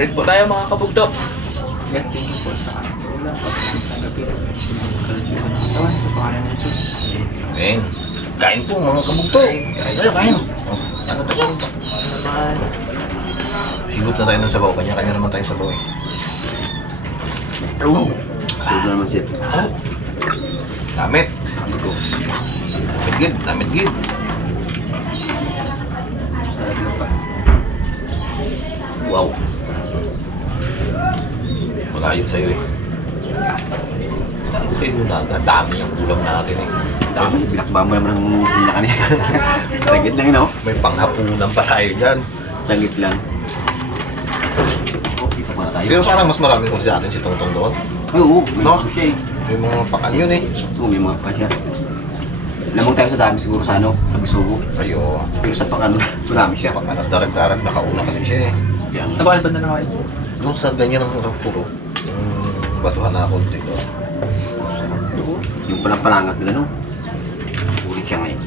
Break po tayo mga kabugtok. Yes, thank you po sa ulam. Pagkakalapit. Katawan sa pangalan ng Jesus. Amen. Kain po mga kabugto. Kain tayo, kain. Oh, ano tayo? Ano naman? Higop na tayo ng sabaw. Kanya-kanya naman tayo sabaw eh. Oh. Sulit na naman siya. Damit. Sabi ko. Damit gid. Damit gid. Wow. Malayo sa'yo eh. Okay muna. Dami yung ulam natin eh. Dami. Binakba mo naman ang pinaka niya. Sagit lang yun, oh. May panghapunan pa tayo dyan. Sagit lang. Oh, dito pa na tayo. Pero parang mas marami kung sa atin si Tongtong doon. Ay, oo. May No? mga siya eh. May mga pakan yun eh. Oo, may mga pa siya. Lamang tayo sa dami siguro sa ano, sa Bisugo. Ayo. Pero sa pakan, marami siya. Pakan at darag-darag. Nakauna kasi siya eh. Yan. Nabahan ba na naman? Doon sa ganyan ng puro. Yung batuhan na konti doon. Yung palang palangat nila, no? Ulit siya ngayon.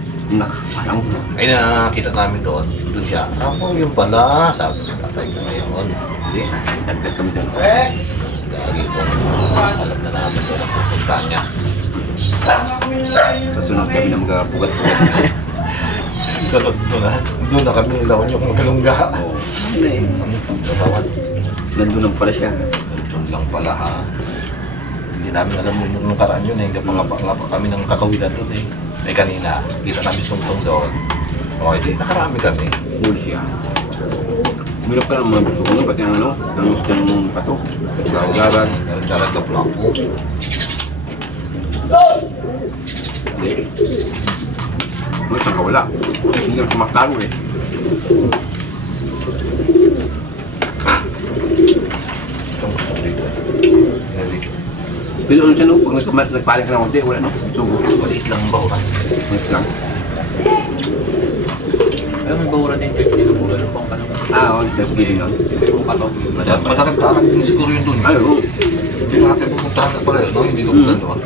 Parang Ay nakita namin doon. Doon siya. Ako yung pala. Sabi ko patay na ngayon. hindi. Dagdag kami doon. Lagi ko. Alam na namin doon ang pupunta niya. Sa sunod kami na magapugat-pugat. Doon na kami nilawan yung magalungga. Oo. Ano eh. Kabawan. Nandun lang pala siya. Doon lang pala ha. Hindi namin alam nung nakaraan yun eh. Hindi pa nga pa kami ng kakawilan doon eh. Eh kanina, kita namin tungtong doon. Okay, di nakarami kami. Huli siya. Mirap ka ng mga gusto ko nun, pati ang ano, ang gusto ng pato. Gawagaran. Meron dalag na plapo. Hindi. Ano, saan ka wala? Kasi hindi naman sumaklaro eh. Itong gusto ko dito eh. Hindi. Pero ano siya no, pag nagpaling ka ng konti, wala no? Sugo. Maliit lang ang bahuran. Wait lang. Ay, may bawura din kayo. Hindi po ganun pang kanong. Oo, that's giving on. Kung kato. Madaragdagan din siguro yun doon. Ay, oo. Hindi natin pupuntahan na pala yun, no? Hindi pupuntahan doon.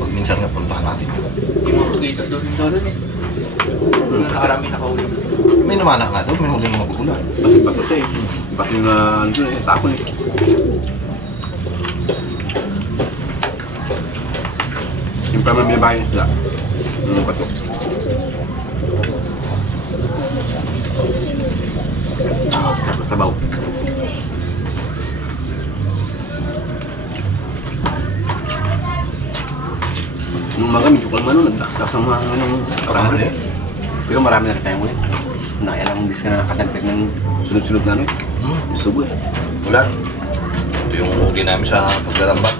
Pag minsan nga puntahan natin yun. Yung mga kugitas doon yung doon eh. Nakarami nakahuli. May namanak nga doon, may huli ng magugulan. Basta pato siya eh. Ba't yung ano dun eh, tapon eh. Siyempre naman may bahay sila. Yung pato. Sabaw. Nung mga medyo kalma nun, nagdakdak sa mga anong Kapag huli. Pero marami na rin tayong ulit. Nailang bis ka na nakadagdag ng sunod-sunod na ano eh. Subo eh. Ulan. Ito yung huli namin sa paglalambat.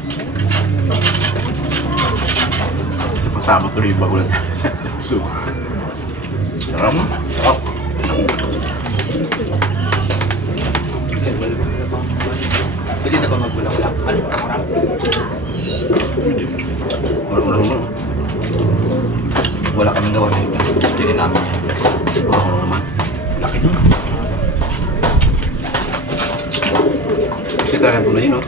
Masama tuloy yung bagulan. Subo. Sarap. Sarap. Pwede na ba magbulang-bulang? Ano? Marami. Ulang-ulang mo. Wala kami gawa ng tingin namin. Oo naman. Laki nun. Kasi kaya po na yun, no?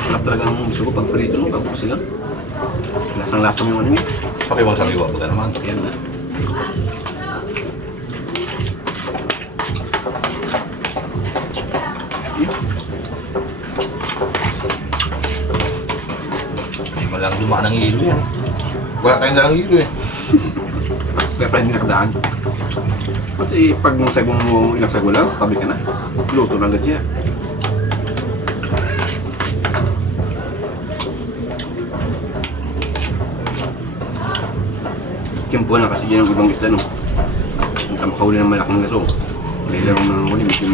Sarap talaga ang gusto ko pag prito, no? Pag sila. Lasang-lasang yung ano yun. Pakiwang sariwa ba naman? Yan na. Hindi mo lang dumaan ng hilo yan. Wala tayong dalang hilo eh. Kaya pala hindi nakadaan. Kasi pag sagong mo ilang sago lang, tabi ka na. Luto na agad siya. Kimpo na kasi yan ang ibang isda, no? Ang tamakahuli ng malaking gato. Malilaro ng huli, hindi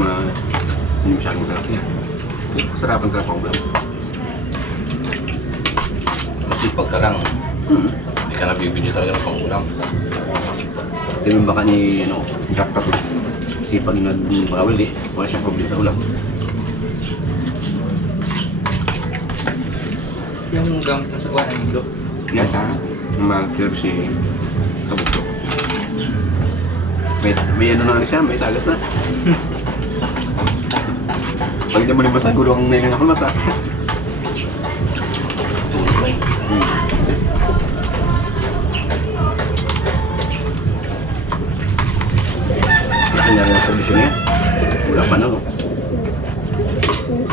masyadong sarap niya. Kasarapan ka pa ulam. Masipag ka lang. Hindi ka nabibili talaga ng pangulam. Ito yung baka ni, ano, Jack Tato. Sipag yun ng bawal eh. Wala siyang problema sa ulam. Yung gamit ng sagwa ng hilo. Yan siya. Mag-serve si Kabukto. May ano na siya, may tagas na. Pag hindi mo nabasa, gulo ang nailang ako mata. na rin ang servisyo niya. Wala pa na, no?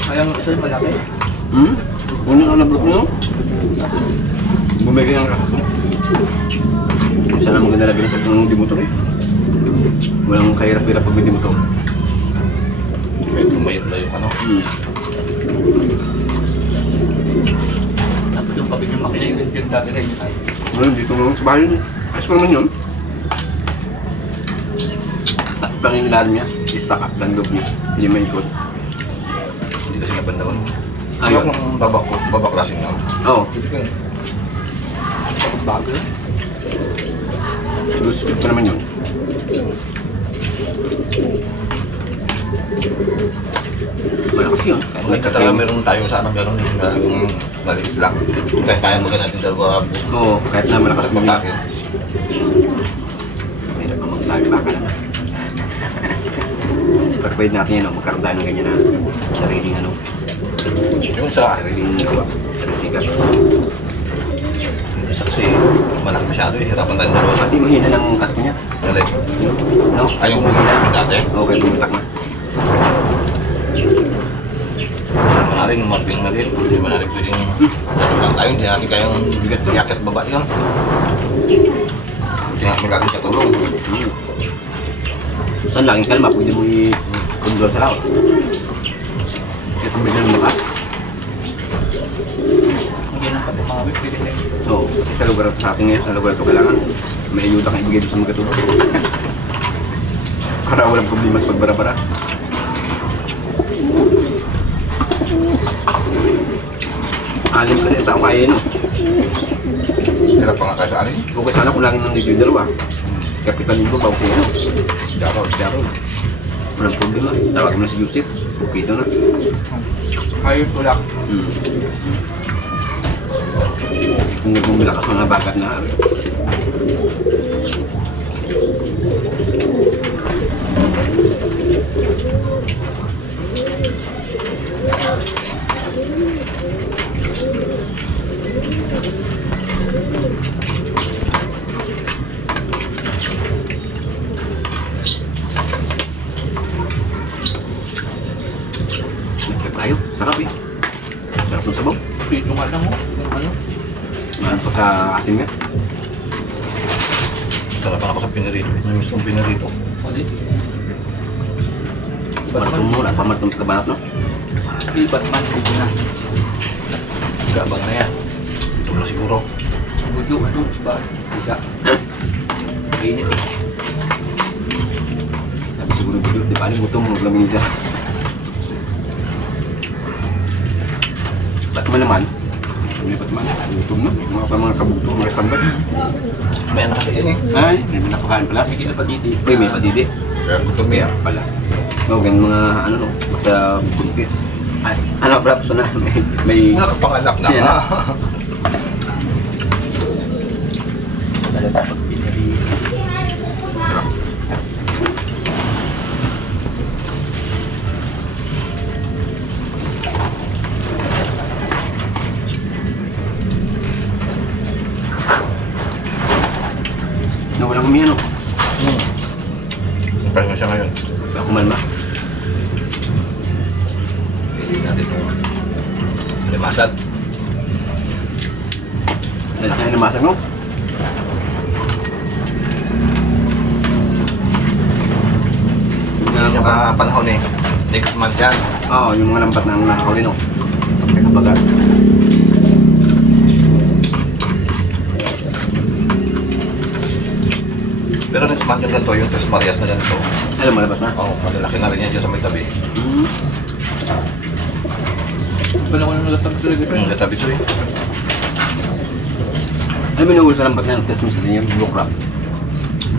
Ayaw mo isa yung malaki. Unang ang nablok mo, no? Bumigay ang rakas mo. Sana maganda lagi sa ng dimotor eh. Walang kahirap-hirap pag may dimotor. Medyo mayroon na yung ano. Tapos yung kapit yung makina yung dati kayo tayo. Well, dito lang sa bahay yun eh. Ayos pa naman yun. Stock lang yung ilalim niya. I-stock up lang loob niya. Hindi maikot. Hindi kasi nabandawan. Ayun. Yung babaklasin lang. Oo. Bago yun. Loose speed pa naman yun. Malakas yun. Talaga meron tayo sanang gano'n yung maliit lang. Kaya kaya mo natin dalawa Oo, kahit na malakas mo yun. pagkakin. Mahirap ang magsabi baka lang. Pero pwede natin yan, magkaroon tayo ng ganyan na sariling ano. Yung sa Sariling gawa. Sariling sigat. isa kasi malaki masyado eh. Hirapan tayo dalawa. Pati mahina ng kasko niya. Galing. No? Ay yung dati. Okay, bumitak na. Sama na rin yung marping na rin. Hindi mo na rin pwedeng dalawa lang tayo. Hindi natin kayang iakit baba yun. Hindi natin laging katulong. Saan laging kalma, pwede mo i-control sa laot. Kaya kung bigyan mo ka. Hindi na pati mga whip. Pwede rin. Oo, kasi sa lugar sa atin ngayon, sa lugar ito kailangan may ayuda kang ibigay doon sa mga katulong. Para walang problema sa pagbara-bara. Alim kasi tao kaya no. Hirap pa nga tayo sa alin. Okay sana kung laging nandito yung dalawa. Kapitalin ko, okay no. Daraw. Daron. Walang problema. Tawagin mo na si Joseph. Okay ito na. Ayos wala. Kung nagmumilakas mga bagat na tayo. Sarap eh. Sarap ng sabaw. Prito nga lang mo. Ano? Mahal pagka-asin nga. Sarapan ako sa pinirito. Namiss kong pinirito. Ulit. Pamatong mo, pamatong pagkabanat no? Di Batman. Ito na. Gabang na yan. Ito na siguro. Budo. Ano? Ba? Bisa. Kainit eh. Sabi siguro dito, di pa alam mo ito, maglamingin siya. Batman naman. May Batman, gutom na. Mga kabugto, mga sambat. May anak kasi yun eh. Ay, may napakain pala. May kinapatiti. Uy, may patidi. Kaya gutom Kaya yan. pala. O, ganun mga ano no, basta buntis. Ay. Ano, perhaps na, may Nakapanganak na Yan. ka. Talaga pag pinili. no, walang humiyan no. Pahinga siya ngayon. Wala kumalma. Hindi natin itong limasag. Lalaki na namasag no. Yung mga panahon eh. Next month yan. Oo, yung mga lambat na nakakawin no. Nakabagat. Pero next month yung ganito, yung Tres Marias na ganito. Alam, malabas na. Oo, malalaki na rin yan dyan sa may tabi. Wala ko nang nagatang talaga ito. Yung tabi ito eh. Alam mo yung sa lambat na yung test mo sa inyo, blue crab.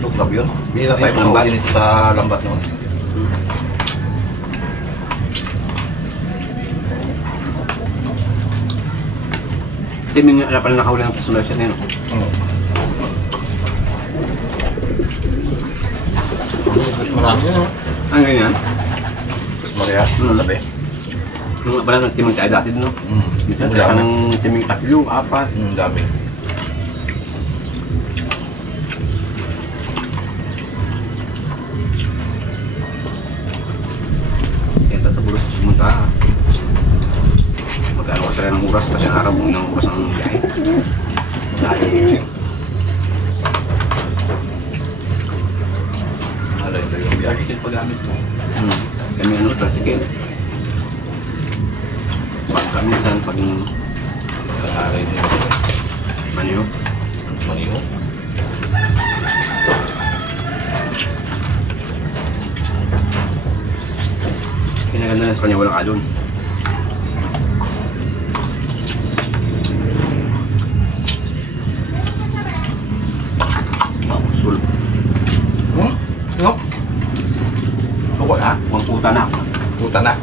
Look, love yun. Bihira tayo Ay, lambat. makahuli nito sa lambat noon. Hindi mo nga pala nakahuli ng personal siya nino. Oo. Mas marami yun oh. Ang ganyan. Tres Marias, tabi. Yung pala ng timing tayo dati no. Minsan Dami. isang timing 3, 4. Dami. paggamit mo. Kami ano, tricycle. Baka minsan pag Kakaray din ako. maniho, Maniho. kinaganda na sa kanya walang alon. Sul, No? Lukot ha? huwag puta na. Puta na.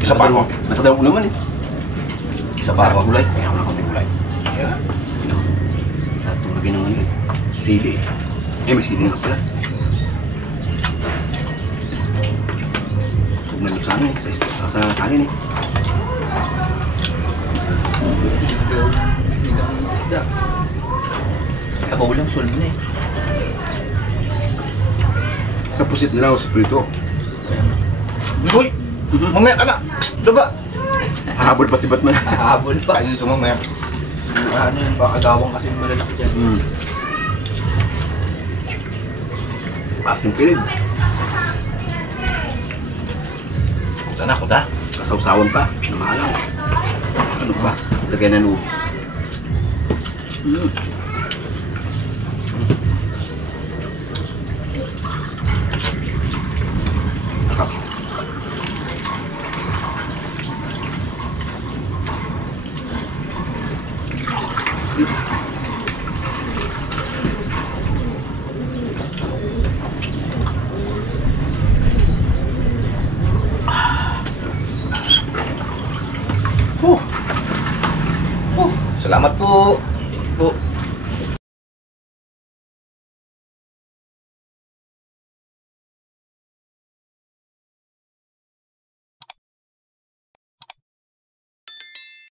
Isa pa ako. Nakadaw ko naman eh. Isa pa ako. Gulay, kaya ako nakapit gulay. Yeah. Sa tulagin ng ano eh. Sili eh. May sili na pala. Usog na yung sa ano eh. Sa kanin eh. Hindi ka isda. Kapaulang sul na eh. Sa pusit nila o sa prito. Uy! Mamaya ka na! Psst! Diba? Hahabol pa si Batman. Hahabol pa. Kain dito mamaya. Ano yun, baka gawang kasi malalaki dyan. Pasim pilig. Puta na, puta. Kasawsawan pa. Namalaw. Ano pa? Lagay na loob. Sarap. Salamat po.